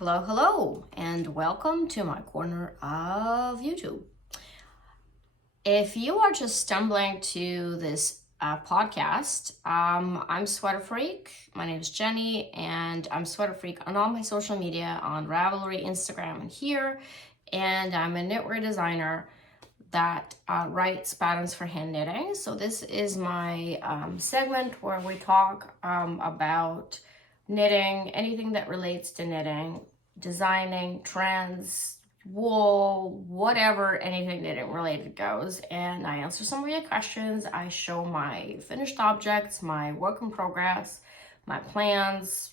Hello, hello, and welcome to my corner of YouTube. If you are just stumbling to this podcast, I'm Sweater Freak. My name is Jenny, and I'm Sweater Freak on all my social media on Ravelry, Instagram, and here. And I'm a knitwear designer that writes patterns for hand knitting. So this is my segment where we talk about knitting, anything that relates to knitting, designing, trends, wool, whatever, anything knitting related goes. And I answer some of your questions. I show my finished objects, my work in progress, my plans,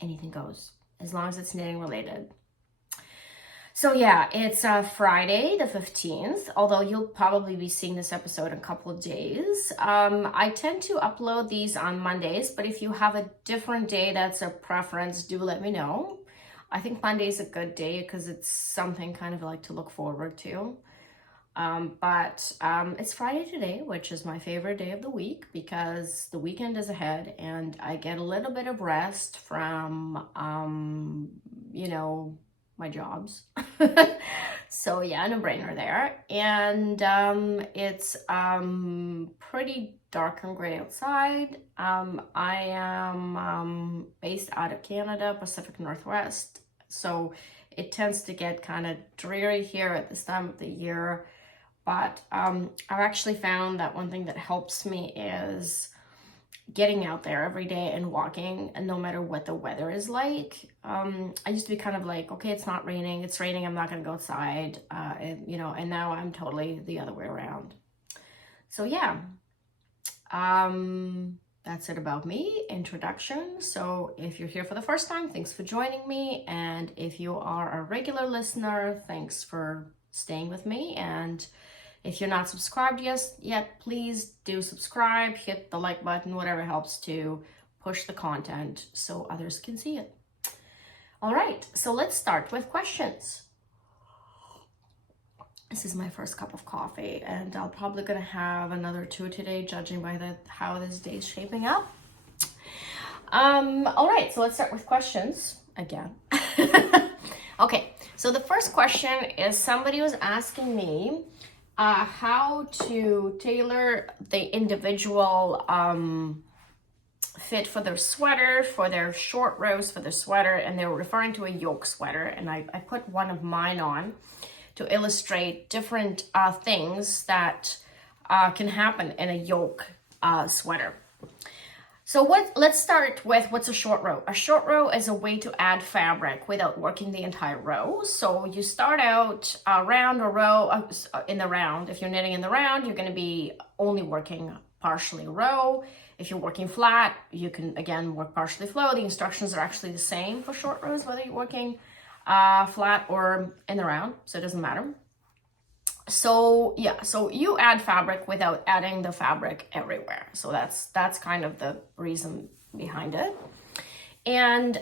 anything goes, as long as it's knitting related. So yeah, it's Friday the 15th, although you'll probably be seeing this episode in a couple of days. I tend to upload these on Mondays, but if you have a different day that's a preference, do let me know. I think Monday's a good day because it's something kind of like to look forward to. But it's Friday today, which is my favorite day of the week because the weekend is ahead and I get a little bit of rest from, my jobs. So yeah, no brainer there. And it's pretty dark and gray outside. I am based out of Canada, Pacific Northwest. So it tends to get kind of dreary here at this time of the year. But I've actually found that one thing that helps me is getting out there every day and walking, and no matter what the weather is like. I used to be kind of like, okay, it's not raining, it's raining, I'm not gonna go outside, and now I'm totally the other way around. So yeah, that's it about me, introduction. So if you're here for the first time, thanks for joining me, and if you are a regular listener, thanks for staying with me. And if you're not subscribed yet, please do subscribe, hit the like button, whatever helps to push the content so others can see it. All right, so let's start with questions. This is my first cup of coffee, and I'm probably gonna have another 2 today, judging by how this day is shaping up. All right, so let's start with questions again. Okay, so the first question is somebody was asking me how to tailor the individual fit for their sweater, for their short rows for their sweater, and they were referring to a yoke sweater, and I put one of mine on to illustrate different things that can happen in a yoke sweater. So let's start with what's a short row. A short row is a way to add fabric without working the entire row. So you start out a round or row in the round. If you're knitting in the round, you're going to be only working partially row. If you're working flat, you can again work partially flow. The instructions are actually the same for short rows, whether you're working flat or in the round, so it doesn't matter. So yeah, so you add fabric without adding the fabric everywhere. So that's kind of the reason behind it. And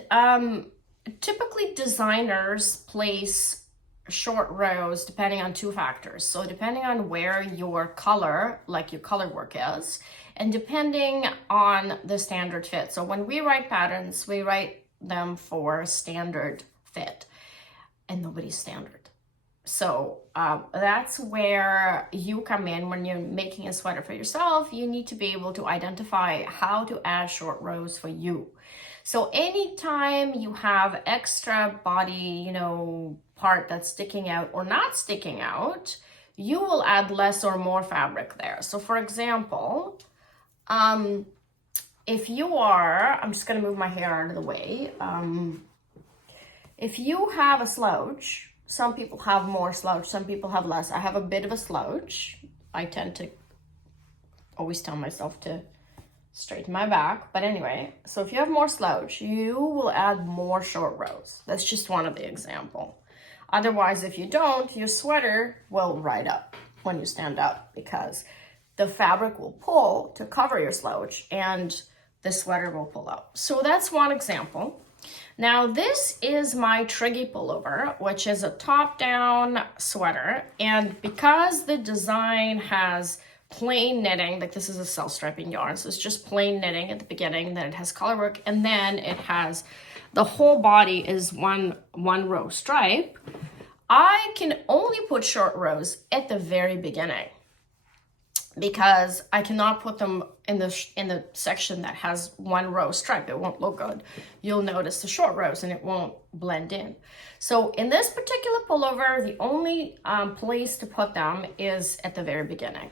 typically designers place short rows depending on 2 factors. So depending on where your color, like your color work is, and depending on the standard fit. So when we write patterns, we write them for standard fit, and nobody's standard. So that's where you come in. When you're making a sweater for yourself, you need to be able to identify how to add short rows for you. So anytime you have extra body, part that's sticking out or not sticking out, you will add less or more fabric there. So for example, if you are, I'm just gonna move my hair out of the way. If you have a slouch, some people have more slouch, some people have less. I have a bit of a slouch. I tend to always tell myself to straighten my back. But anyway, so if you have more slouch, you will add more short rows. That's just one of the example. Otherwise, if you don't, your sweater will ride up when you stand up because the fabric will pull to cover your slouch and the sweater will pull out. So that's one example. Now this is my Triggy Pullover, which is a top-down sweater, and because the design has plain knitting, like this is a self-striping yarn, so it's just plain knitting at the beginning, then it has color work, and then it has the whole body is one row stripe, I can only put short rows at the very beginning, because I cannot put them in the section that has one row stripe. It won't look good. You'll notice the short rows and it won't blend in. So in this particular pullover, the only place to put them is at the very beginning.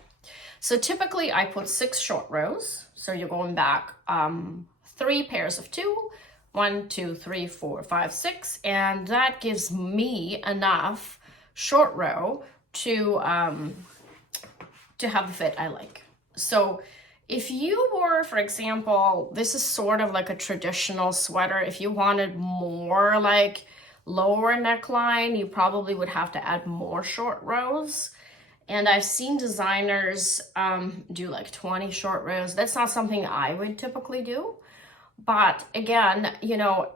So typically I put 6 short rows. So you're going back 3 pairs of 2, 1, 2, 3, 4, 5, 6, and that gives me enough short row to have the fit I like. So if you were, for example, this is sort of like a traditional sweater. If you wanted more like lower neckline, you probably would have to add more short rows. And I've seen designers do like 20 short rows. That's not something I would typically do. But again, you know,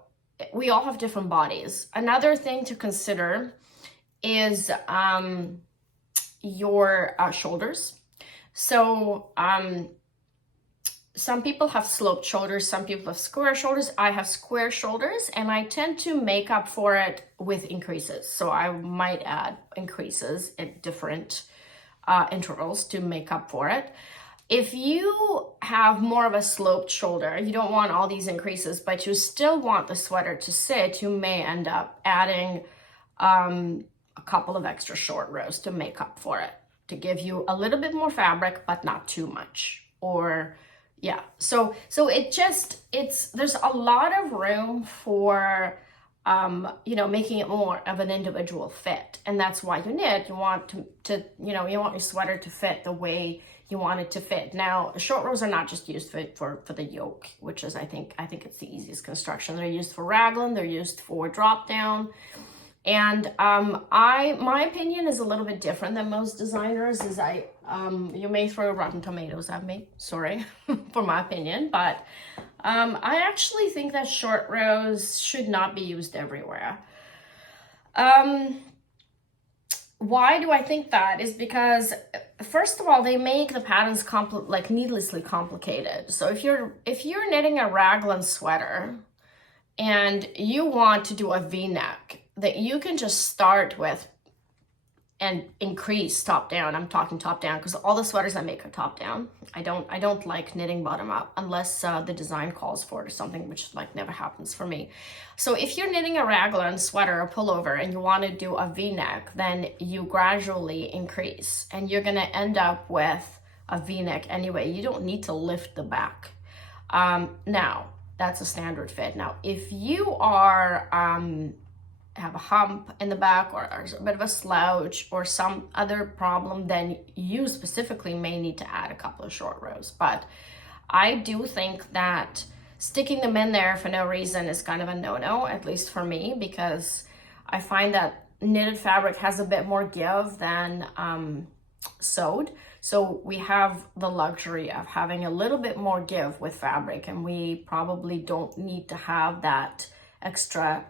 we all have different bodies. Another thing to consider is your shoulders. So some people have sloped shoulders, some people have square shoulders. I have square shoulders, and I tend to make up for it with increases. So I might add increases at different intervals to make up for it. If you have more of a sloped shoulder, you don't want all these increases, but you still want the sweater to sit, you may end up adding a couple of extra short rows to make up for it, to give you a little bit more fabric, but not too much. Or yeah, so there's a lot of room for you know, making it more of an individual fit. And that's why you knit. You want to you know, you want your sweater to fit the way you want it to fit. Now, short rows are not just used for the yoke, which is I think it's the easiest construction. They're used for raglan, they're used for drop down. And my opinion is a little bit different than most designers. Is you may throw rotten tomatoes at me, sorry for my opinion, but I actually think that short rows should not be used everywhere. Why do I think that? Is because first of all, they make the patterns like needlessly complicated. So if you're knitting a raglan sweater and you want to do a V-neck, that you can just start with and increase top down. I'm talking top down because all the sweaters I make are top down. I don't like knitting bottom up unless the design calls for it or something, which like never happens for me. So if you're knitting a raglan sweater or pullover and you want to do a V-neck, then you gradually increase and you're going to end up with a V-neck anyway. You don't need to lift the back. Now, that's a standard fit. Now, if you are have a hump in the back or a bit of a slouch or some other problem, then you specifically may need to add a couple of short rows. But I do think that sticking them in there for no reason is kind of a no-no, at least for me, because I find that knitted fabric has a bit more give than sewed. So we have the luxury of having a little bit more give with fabric, and we probably don't need to have that extra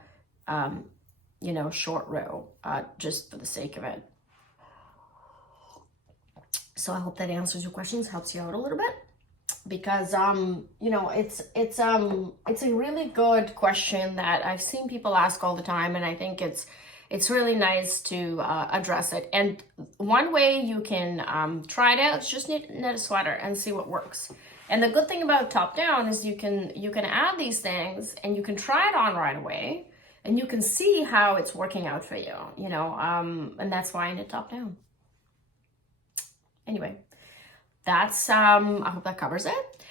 you know, short row, just for the sake of it. So I hope that answers your questions, helps you out a little bit, because you know, it's a really good question that I've seen people ask all the time, and I think it's really nice to address it. And one way you can try it out is just knit a sweater and see what works. And the good thing about top down is you can add these things and you can try it on right away. And you can see how it's working out for you, you know, and that's why I knit top down. Anyway, that's, I hope that covers it.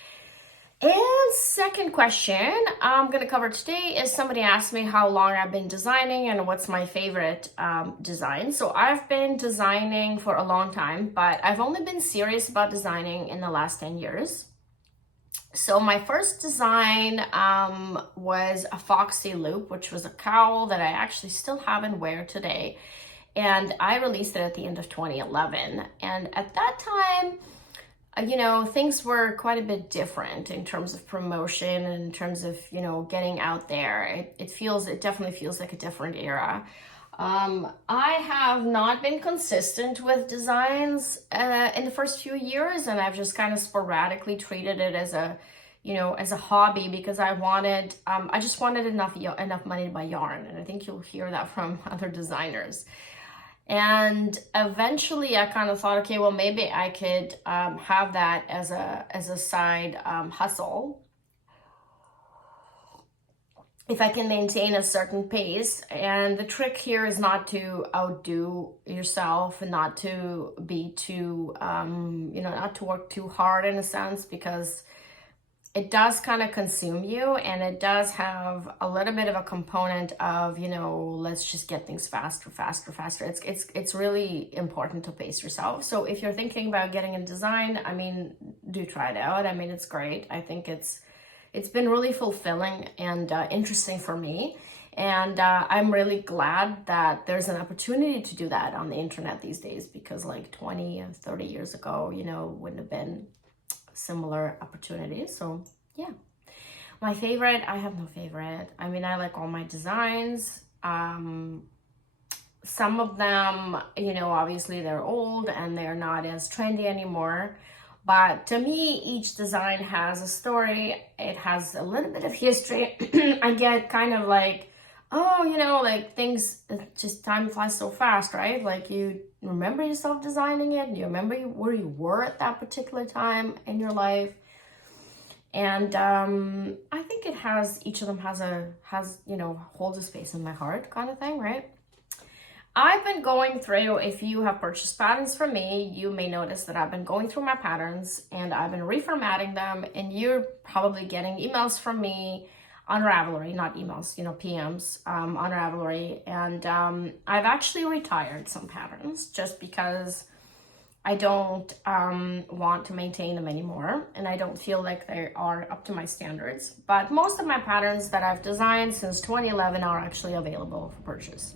And second question I'm going to cover today is somebody asked me how long I've been designing and what's my favorite design. So I've been designing for a long time, but I've only been serious about designing in the last 10 years. So my first design was a foxy loop, which was a cowl that I actually still have and wear today. And I released it at the end of 2011. And at that time, you know, things were quite a bit different in terms of promotion and in terms of, you know, getting out there. It definitely feels like a different era. I have not been consistent with designs in the first few years, and I've just kind of sporadically treated it as a, you know, as a hobby because I wanted, I just wanted enough money to buy yarn. And I think you'll hear that from other designers. And eventually I kind of thought, okay, well, maybe I could have that as a side hustle if I can maintain a certain pace. And the trick here is not to outdo yourself and not to be too, you know, not to work too hard in a sense, because it does kind of consume you, and it does have a little bit of a component of, you know, let's just get things faster. It's really important to pace yourself. So if you're thinking about getting in design, I mean, do try it out. I mean, it's great. I think it's been really fulfilling and interesting for me. And I'm really glad that there's an opportunity to do that on the internet these days, because like 20 and 30 years ago, you know, wouldn't have been similar opportunities. So yeah, my favorite, I have no favorite. I mean, I like all my designs. Some of them, you know, obviously they're old and they're not as trendy anymore. But to me, each design has a story. It has a little bit of history. I get kind of like, oh, you know, like things, just time flies so fast, right? Like you remember yourself designing it. You remember where you were at that particular time in your life. And I think it has, each of them has, you know, holds a space in my heart kind of thing, right? I've been going through, if you have purchased patterns from me, you may notice that I've been going through my patterns and I've been reformatting them, and you're probably getting emails from me on Ravelry, not emails, you know, PMs on Ravelry. And I've actually retired some patterns just because I don't want to maintain them anymore, and I don't feel like they are up to my standards. But most of my patterns that I've designed since 2011 are actually available for purchase.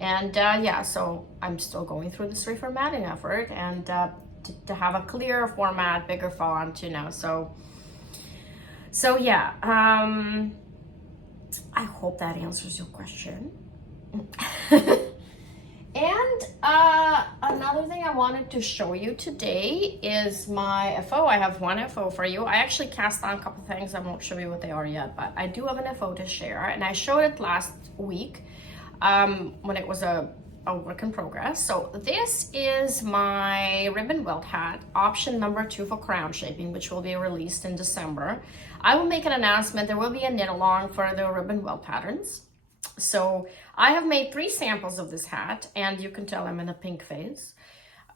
And yeah, so I'm still going through this reformatting effort, and to have a clearer format, bigger font, you know, so yeah, I hope that answers your question. And another thing I wanted to show you today is my FO. I have one FO for you. I actually cast on a couple things. I won't show you what they are yet, but I do have an FO to share, and I showed it last week when it was a work in progress. So this is my ribbon welt hat, option number 2 for crown shaping, which will be released in December. I will make an announcement. There will be a knit along for the ribbon welt patterns. So I have made 3 samples of this hat, and you can tell I'm in a pink phase.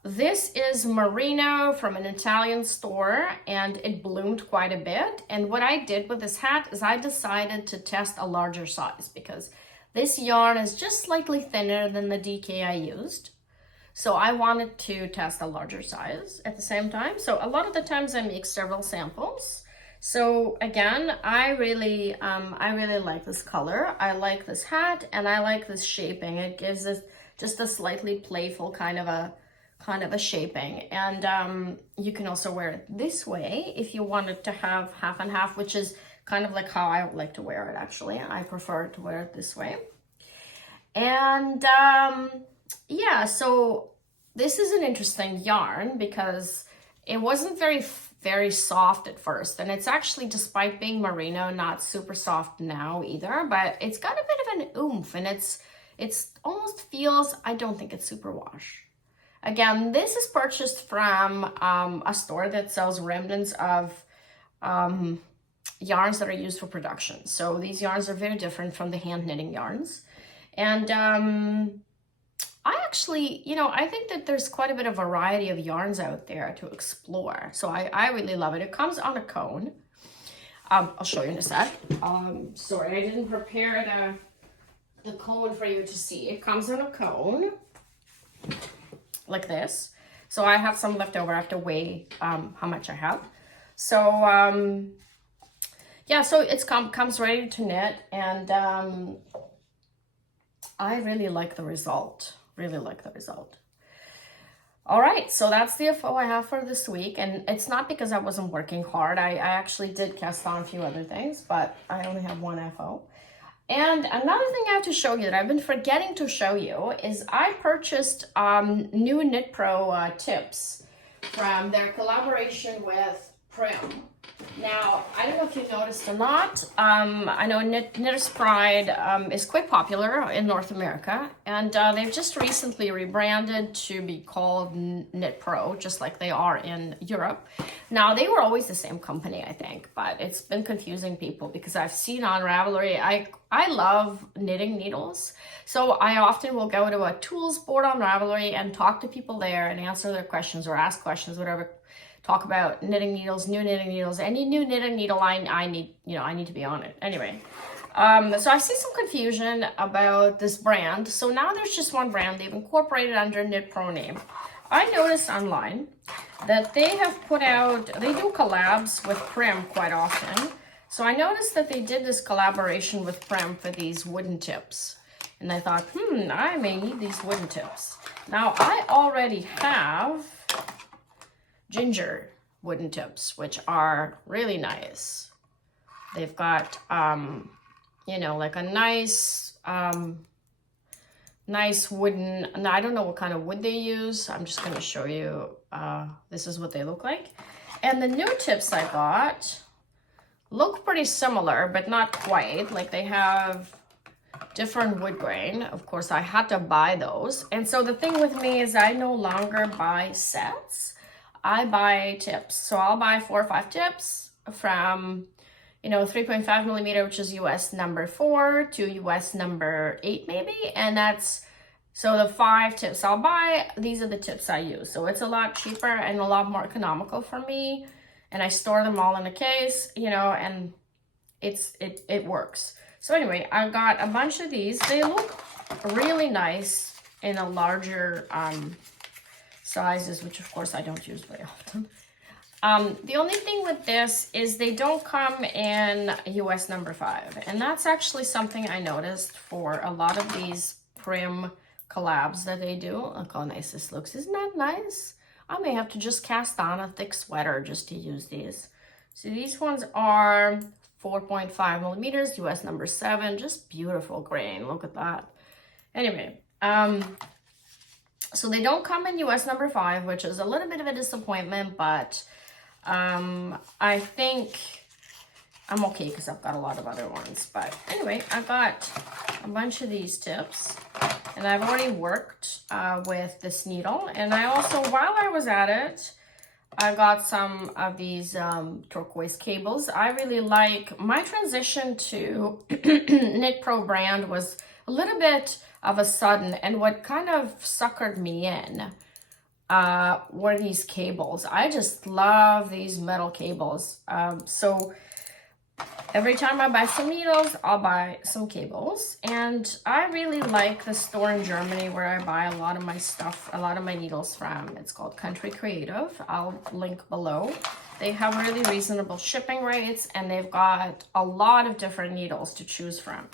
This is merino from an Italian store, and it bloomed quite a bit. And what I did with this hat is I decided to test a larger size, because this yarn is just slightly thinner than the DK I used. So I wanted to test a larger size at the same time. So a lot of the times I make several samples. So again, I really like this color. I like this hat, and I like this shaping. It gives it just a slightly playful kind of a shaping. And you can also wear it this way if you wanted to have half and half, which is kind of like how I like to wear it, actually. I prefer to wear it this way. And yeah, so this is an interesting yarn because it wasn't very soft at first, and it's actually, despite being merino, not super soft now either, but it's got a bit of an oomph, and it's almost feels, I don't think it's super wash. Again, this is purchased from a store that sells remnants of yarns that are used for production. So these yarns are very different from the hand knitting yarns. And I actually, you know, I think that there's quite a bit of variety of yarns out there to explore. So I really love it. It comes on a cone. I'll show you in a sec. Sorry, I didn't prepare the cone for you to see. It comes on a cone like this. So I have some left over. I have to weigh how much I have. So yeah, so it's comes ready to knit, and I really like the result. Really like the result. All right, so that's the FO I have for this week, and it's not because I wasn't working hard. I actually did cast on a few other things, but I only have one FO. And another thing I have to show you that I've been forgetting to show you is I purchased new Knit Pro tips from their collaboration with Prim. Now, I don't know if you noticed or not, I know Knitter's Pride is quite popular in North America, and they've just recently rebranded to be called Knit Pro, just like they are in Europe. Now, they were always the same company, I think, but it's been confusing people because I've seen on Ravelry, I love knitting needles, so I often will go to a tools board on Ravelry and talk to people there and answer their questions or ask questions, whatever. Talk about knitting needles, new knitting needles, any new knitting needle I need, I need to be on it. Anyway, so I see some confusion about this brand. So now there's just one brand they've incorporated under Knit Pro name. I noticed online that they have put out, they do collabs with Prim quite often. So I noticed that they did this collaboration with Prim for these wooden tips. And I thought, I may need these wooden tips. Now I already have ginger wooden tips, which are really nice. They've got, like a nice, nice wooden, and I don't know what kind of wood they use. I'm just going to show you. This is what they look like. And the new tips I got look pretty similar, but not quite. Like they have different wood grain. Of course, I had to buy those. And so the thing with me is I no longer buy sets. I buy tips. So I'll buy 4 or 5 tips from, 3.5 millimeter, which is US number 4 to US number 8 maybe. And that's, so the 5 tips I'll buy, these are the tips I use. So it's a lot cheaper and a lot more economical for me. And I store them all in a case, and it works. So anyway, I got a bunch of these. They look really nice in a larger, sizes, which of course I don't use very often. The only thing with this is they don't come in US number 5, and that's actually something I noticed for a lot of these Prim collabs that they do. Look how nice this looks. Isn't that nice? I may have to just cast on a thick sweater just to use these. So these ones are 4.5 millimeters, US number 7, just beautiful grain. Look at that. Anyway, so they don't come in US number 5, which is a little bit of a disappointment, but I think I'm okay because I've got a lot of other ones. But anyway, I got a bunch of these tips, and I've already worked with this needle. And I also, while I was at it, I got some of these turquoise cables. I really like, my transition to Knit Pro brand was a little bit of a sudden, and what kind of suckered me in were these cables. I just love these metal cables. So every time I buy some needles, I'll buy some cables. And I really like the store in Germany where I buy a lot of my stuff, a lot of my needles from. It's called Country Creative. I'll link below. They have really reasonable shipping rates, and they've got a lot of different needles to choose from.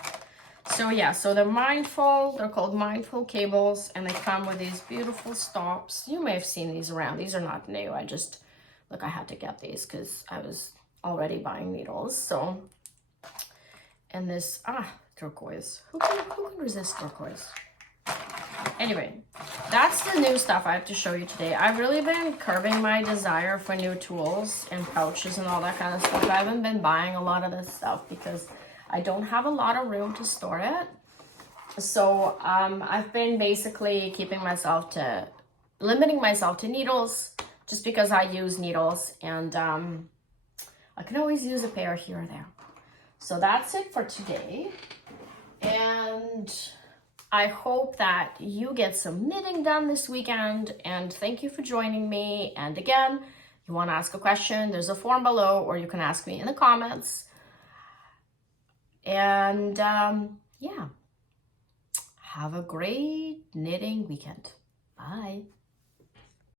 So yeah, so they're called Mindful cables, and they come with these beautiful stops. You may have seen these around. These are not new. I had to get these because I was already buying needles. So, and this, turquoise. Who can resist turquoise? Anyway, that's the new stuff I have to show you today. I've really been curbing my desire for new tools and pouches and all that kind of stuff. I haven't been buying a lot of this stuff because I don't have a lot of room to store it. So I've been basically limiting myself to needles just because I use needles, and I can always use a pair here or there. So that's it for today. And I hope that you get some knitting done this weekend, and thank you for joining me. And again, you want to ask a question, there's a form below, or you can ask me in the comments. And yeah, have a great knitting weekend. Bye.